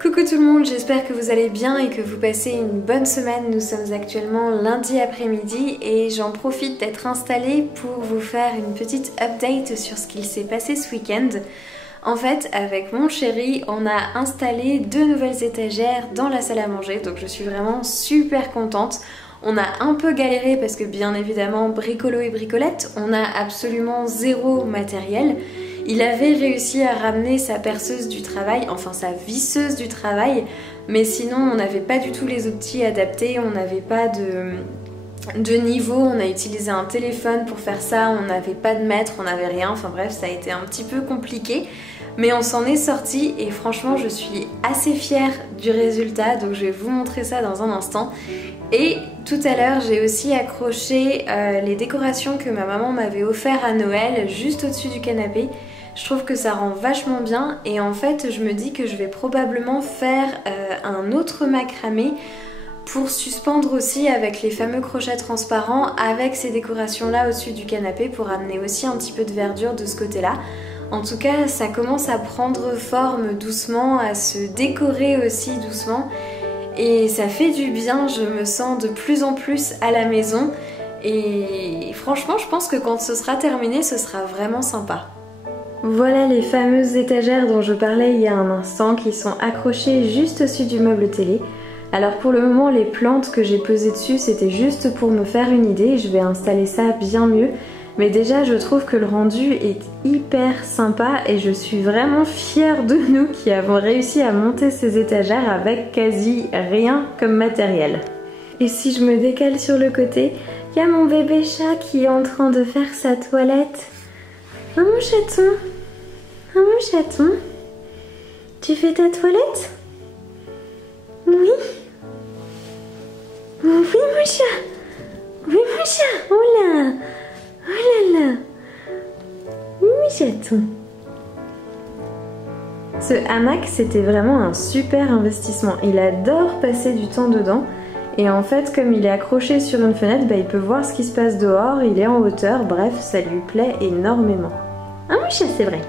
Coucou tout le monde, j'espère que vous allez bien et que vous passez une bonne semaine. Nous sommes actuellement lundi après-midi et j'en profite d'être installée pour vous faire une petite update sur ce qu'il s'est passé ce week-end. En fait, avec mon chéri, on a installé 2 nouvelles étagères dans la salle à manger, donc je suis vraiment super contente. On a un peu galéré parce que bien évidemment, bricolo et bricolette, on a absolument zéro matériel. Il avait réussi à ramener sa perceuse du travail, enfin sa visseuse du travail, mais sinon on n'avait pas du tout les outils adaptés, on n'avait pas de niveau, on a utilisé un téléphone pour faire ça, on n'avait pas de mètre, on n'avait rien, enfin bref ça a été un petit peu compliqué. Mais on s'en est sorti et franchement je suis assez fière du résultat, donc je vais vous montrer ça dans un instant. Et tout à l'heure j'ai aussi accroché les décorations que ma maman m'avait offert à Noël juste au-dessus du canapé. Je trouve que ça rend vachement bien et en fait je me dis que je vais probablement faire un autre macramé pour suspendre aussi avec les fameux crochets transparents avec ces décorations là au-dessus du canapé pour amener aussi un petit peu de verdure de ce côté-là. En tout cas ça commence à prendre forme doucement, à se décorer aussi doucement et ça fait du bien, je me sens de plus en plus à la maison et franchement je pense que quand ce sera terminé ce sera vraiment sympa. Voilà les fameuses étagères dont je parlais il y a un instant qui sont accrochées juste au-dessus du meuble télé. Alors pour le moment les plantes que j'ai posées dessus c'était juste pour me faire une idée, je vais installer ça bien mieux. Mais déjà je trouve que le rendu est hyper sympa et je suis vraiment fière de nous qui avons réussi à monter ces étagères avec quasi rien comme matériel. Et si je me décale sur le côté, il y a mon bébé chat qui est en train de faire sa toilette. Oh mon chaton! Oh mon chaton! Tu fais ta toilette? Oui? Oui mon chat! Oui mon chat! Oh là! Oh là là! Oui mon chaton! Ce hamac c'était vraiment un super investissement. Il adore passer du temps dedans. Et en fait comme il est accroché sur une fenêtre, il peut voir ce qui se passe dehors, il est en hauteur, bref ça lui plaît énormément. Ah mon chat c'est vrai!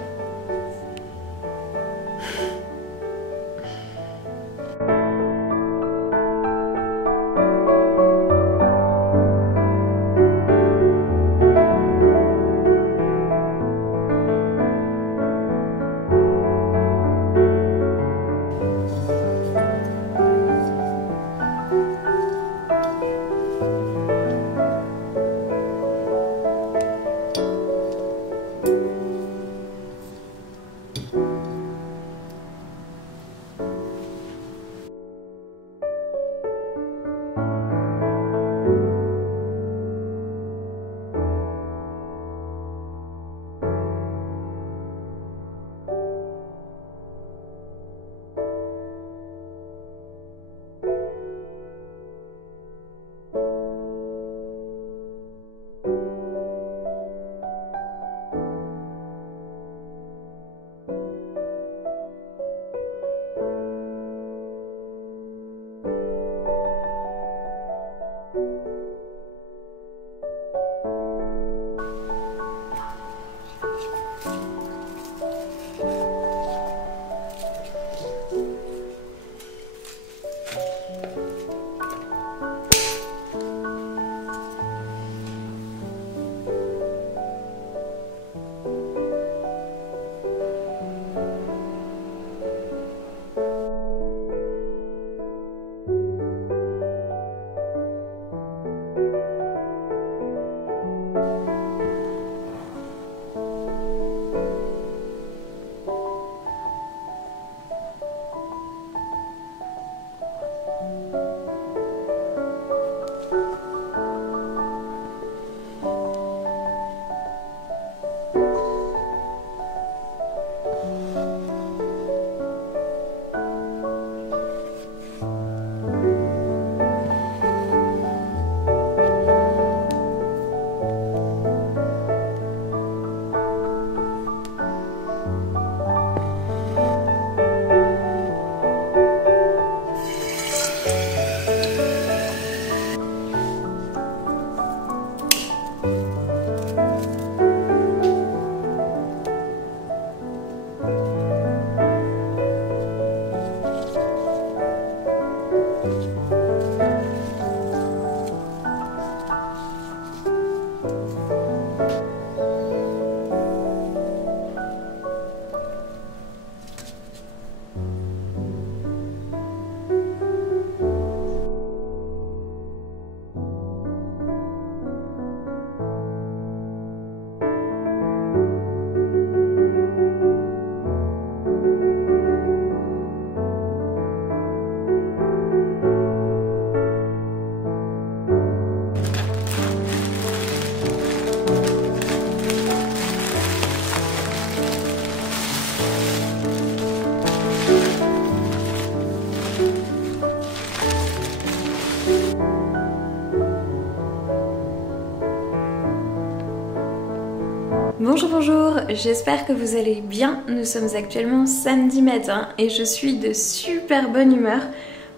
Bonjour, j'espère que vous allez bien. Nous sommes actuellement samedi matin et je suis de super bonne humeur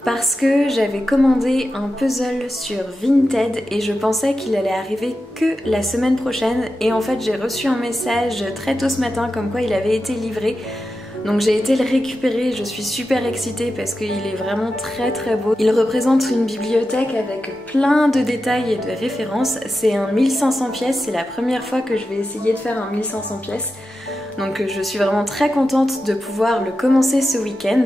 parce que j'avais commandé un puzzle sur Vinted et je pensais qu'il allait arriver que la semaine prochaine et en fait j'ai reçu un message très tôt ce matin comme quoi il avait été livré. Donc j'ai été le récupérer, je suis super excitée parce qu'il est vraiment très beau. Il représente une bibliothèque avec plein de détails et de références. C'est un 1500 pièces, c'est la première fois que je vais essayer de faire un 1500 pièces. Donc je suis vraiment très contente de pouvoir le commencer ce week-end.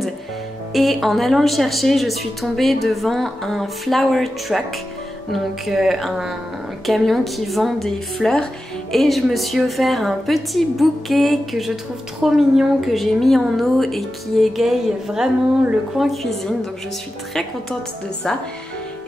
Et en allant le chercher, je suis tombée devant un flower truck. Donc un camion qui vend des fleurs et je me suis offert un petit bouquet que je trouve trop mignon, que j'ai mis en eau et qui égaye vraiment le coin cuisine, donc je suis très contente de ça.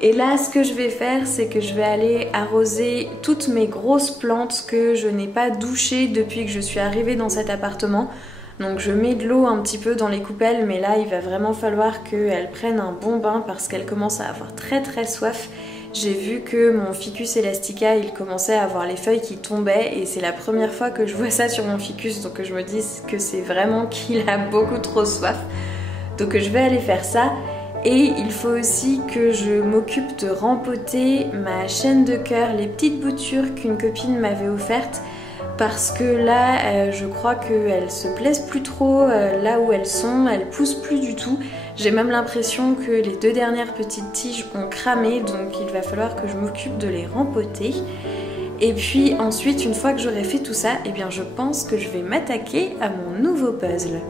Et là ce que je vais faire, c'est que je vais aller arroser toutes mes grosses plantes que je n'ai pas douchées depuis que je suis arrivée dans cet appartement. Donc je mets de l'eau un petit peu dans les coupelles, mais là il va vraiment falloir qu'elles prennent un bon bain parce qu'elles commencent à avoir très soif. J'ai vu que mon ficus elastica, il commençait à avoir les feuilles qui tombaient et c'est la première fois que je vois ça sur mon ficus, donc je me dis que c'est vraiment qu'il a beaucoup trop soif. Donc je vais aller faire ça. Et il faut aussi que je m'occupe de rempoter ma chaîne de cœur, les petites boutures qu'une copine m'avait offertes. Parce que là, je crois qu'elles se plaisent plus trop là où elles sont, elles poussent plus du tout. J'ai même l'impression que les deux dernières petites tiges ont cramé, donc il va falloir que je m'occupe de les rempoter. Et puis ensuite, une fois que j'aurai fait tout ça, eh bien je pense que je vais m'attaquer à mon nouveau puzzle.